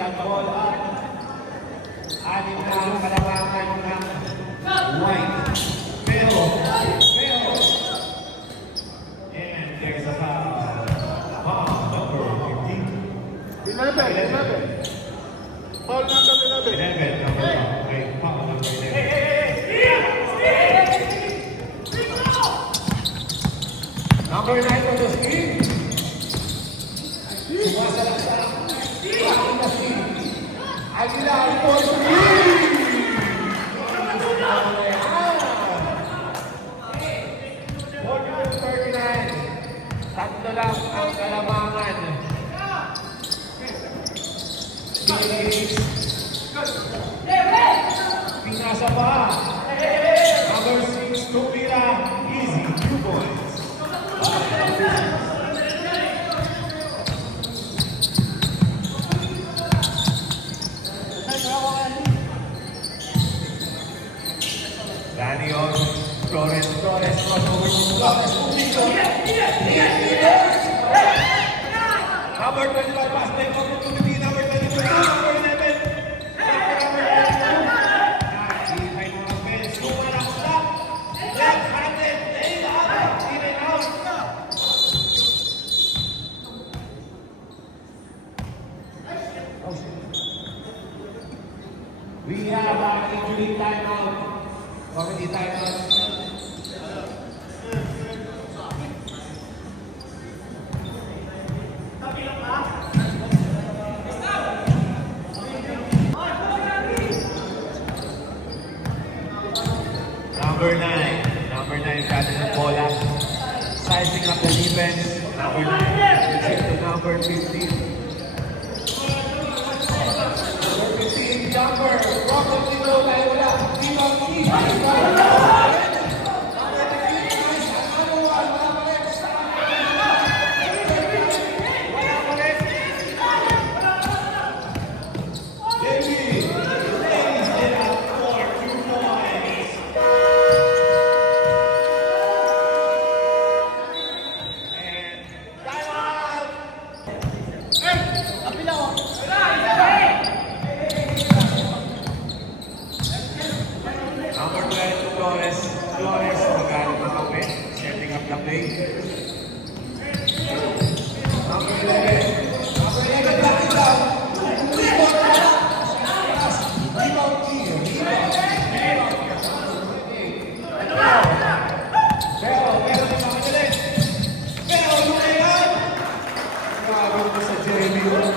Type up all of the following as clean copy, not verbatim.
That ball up. Anim na ang kalamangan ng white. Pero. And there's a foul. Foul number 15. 11. Foul number 11. 11. Okay, foul number 11. Number 9 on the screen. Sumasalak sa Aguilar for 3! Tatlo lang ang kalamangan. Pinasa pa. Number 6, Tupira. Easy, 2 points. Daniel Flores crossover to Flores. Number 25 pass take opportunity. Number 22. Number 11. Hintay mo ang bench. Lumalang stop. Left-handed. Lay out. In and out. We have an injury timeout. Already timeout. Number 9 got the ball up. Sizing up the defense. Number 9 gives to number 15. Number 15 jumper. Probably no tayo wala. Number 12, Flores magaling makawin, setting up the play. Number 11, back it up. Pero nakagalit. Pero lumayan. Grabe ko sa Jeremy. Flores.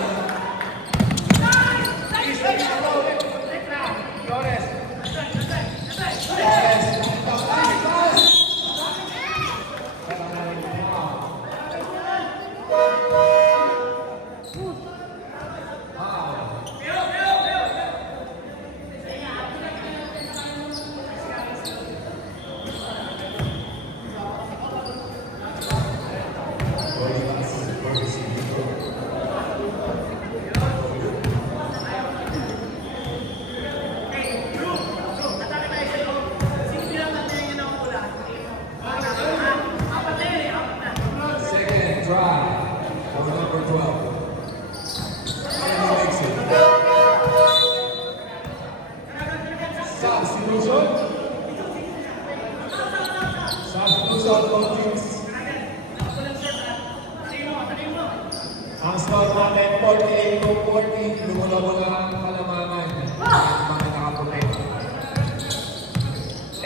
Ang score natin, 48-40, lumula-mula ang kalamangan. Mga nakapulit.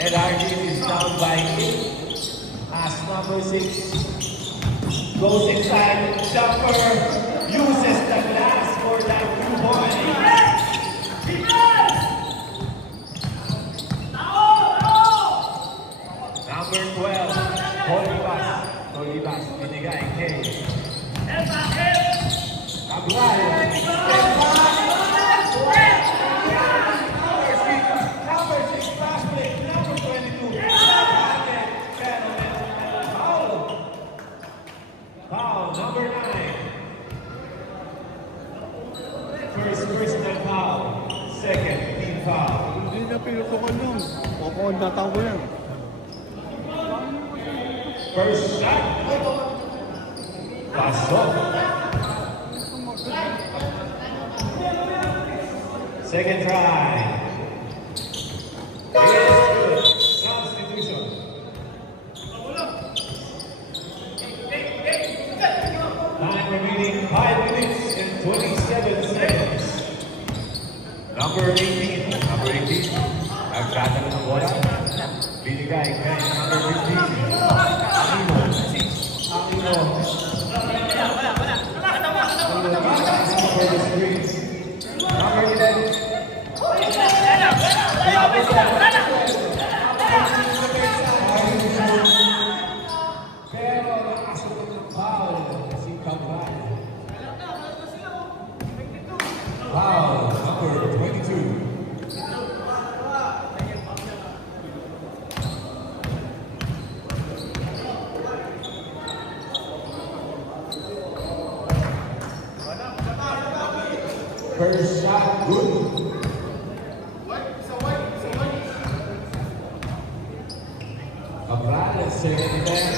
LRG is down by 8. As number 6 goes inside, jumper uses the glass for that 2 points. Number 12, Holibas, binigay kay Aguay. Number 6, pass play. Number 22. Foul. Number 9. natang ko yan. First shot. Pasok. Second try. Yes, good. Substitution. Time remaining 5 minutes and 27 seconds. Number 18. Number 18. Nagtatalo ng bola. Binigay kay number 15. Aquino. For the screens. Number 11. Pero nakasunod ng foul si Cabral. Foul, number 22. First shot, good. Cabral, second there.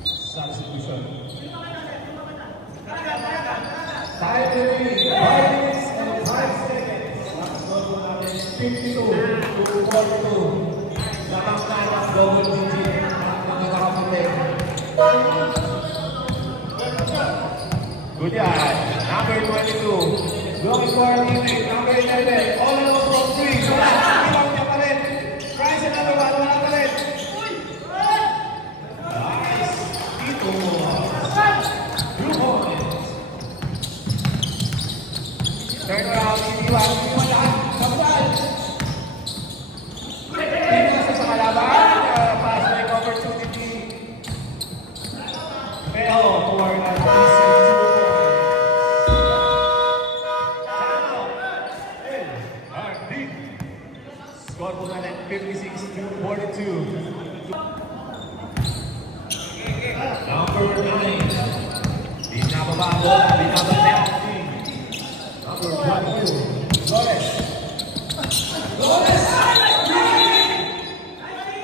Substitution. Time remaining 5 minutes and 5 seconds. Nakasolo natin 52 to 42. Nakangkan ang double digit ang mga nakapatid. Good yan. Number 22. Looking for a teammate. Number 11. All alone from 3. Ilang niya pa rin. Price another one. Wala pa rin. Nice. Dito. Blue Hornets. Turn around. Iniwan. Iniwan lahat. Sabal. Dito sa kalaban. Pass break opportunity. Pero for the DC. Score po natin 56 to 42. Number 9. Di nababa ang bola, di nababa. Number 22. Flores. Flores!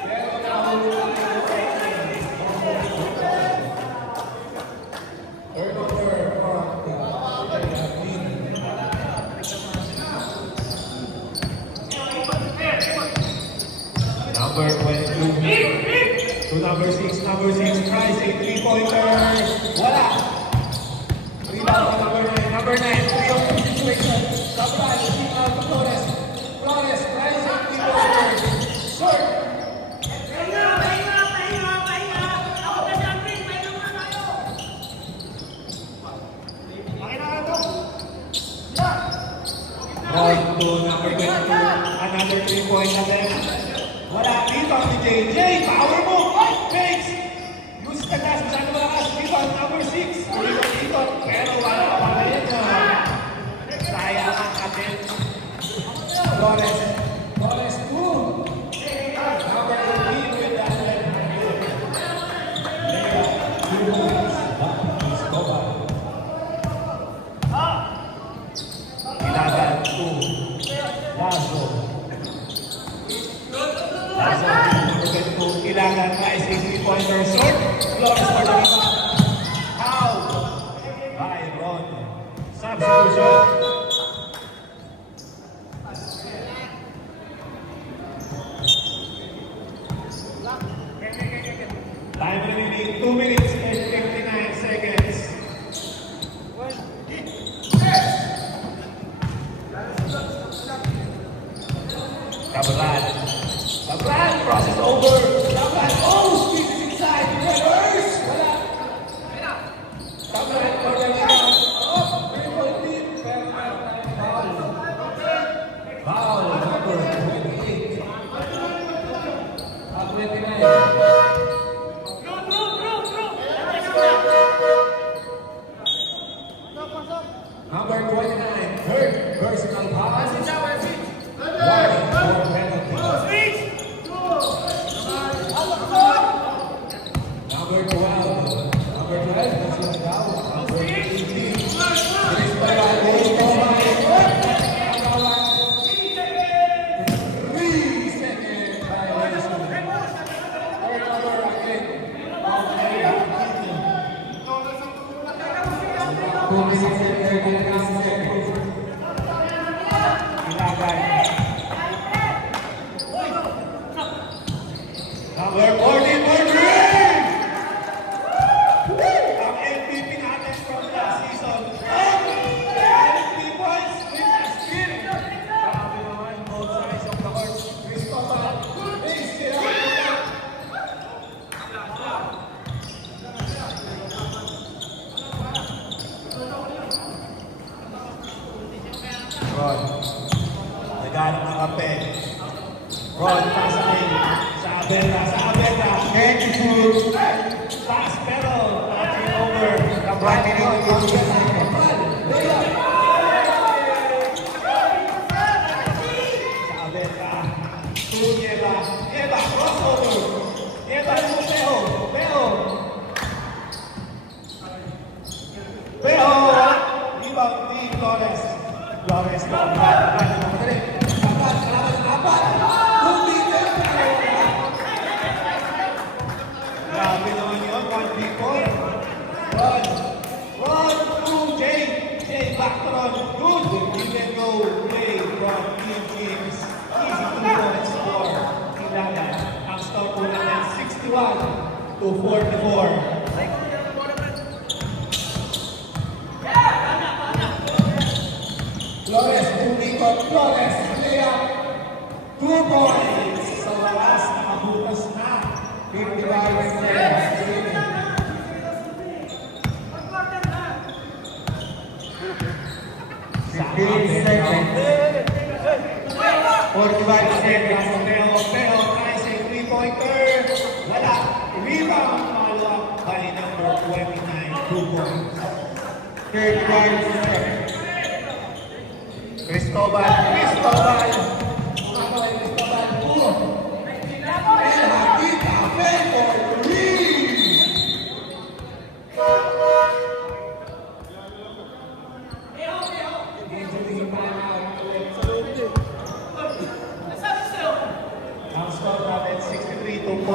Pero nahulog ang turnover from the team. Number 22 to number 6. Number 6, Price, a 3-pointer. Wala. Rebound to number 9. Number 9, 3-on-2 situation. Sabral, keep out to Flores. Flores, Price, a 3-pointer. Short. Ball to number 22. Another 3-point attempt. Wala dito si JJ. Power move. Fakes. Use the gas. Masyado malakas. Dito ang number 6. Dito. Pero wala pa rin. Sayang ang atin. Flores. Flores 2. Number 13 with that left. Ilagan 2. Lazo. Ilagan guys, 3-pointer short. Flores for the rebound. Foul by Ron. Substitution. Time remaining 2 minutes and 59 seconds. Cabral. Cabral, crosses over. Cabral, oh, squeezes inside. Reverse. Wala. Cabral, for the rebound. Oh, dribble deep. Pero foul. Foul, number 28. 29. Number 29, third personal foul. Warning for penalty. Number 12. Number 12, that's one foul. Number 18. Chris Barrado, Ilagay. Number 40 for Green! Ang MVP natin from last season. 3 points with a spin. Grabe naman, both sides of the court. Cristobal, base sila. Ron, naghanap ng kape. Ron, pasahin. Sa Abela, Henry Food. Pass, pero touching over. Kabati rin ang Sa Abela. Nieva, crossover. Nieva, Pero, rebound ni Flores. Flores, apat. Grabe naman yun, 1-3-4. Ron, 2, Jay. Jay, back to Ron. Good. You can go play from Team James. Easy 2 points for Ilala. Ang score po natin 61-44. Flores, umikot. Flores, layup. 2 points. Sa wakas, nakabutas na. 55 seconds. 15 seconds. 45 seconds. Pero, tries a 3-pointer. Wala. Rebound, follow-up by number 29. 2 points. 35 seconds. Cristobal. Ang score natin 63-49.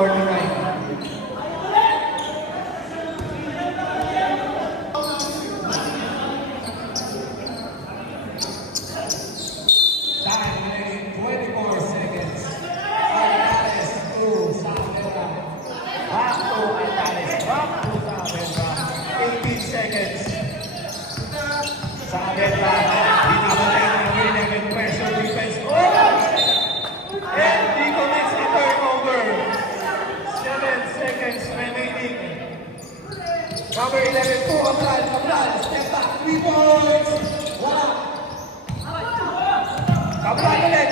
Time remaining 24 seconds. Alvarez to Saavedra. Back to Alvarez. Back to Saavedra. 18 seconds. Saavedra. Binabalik ng William pressure defense. And he commits a turnover. 7 seconds remaining. Number 11 to Cabral. Step back. 3 points. Wala. Kabral ulit.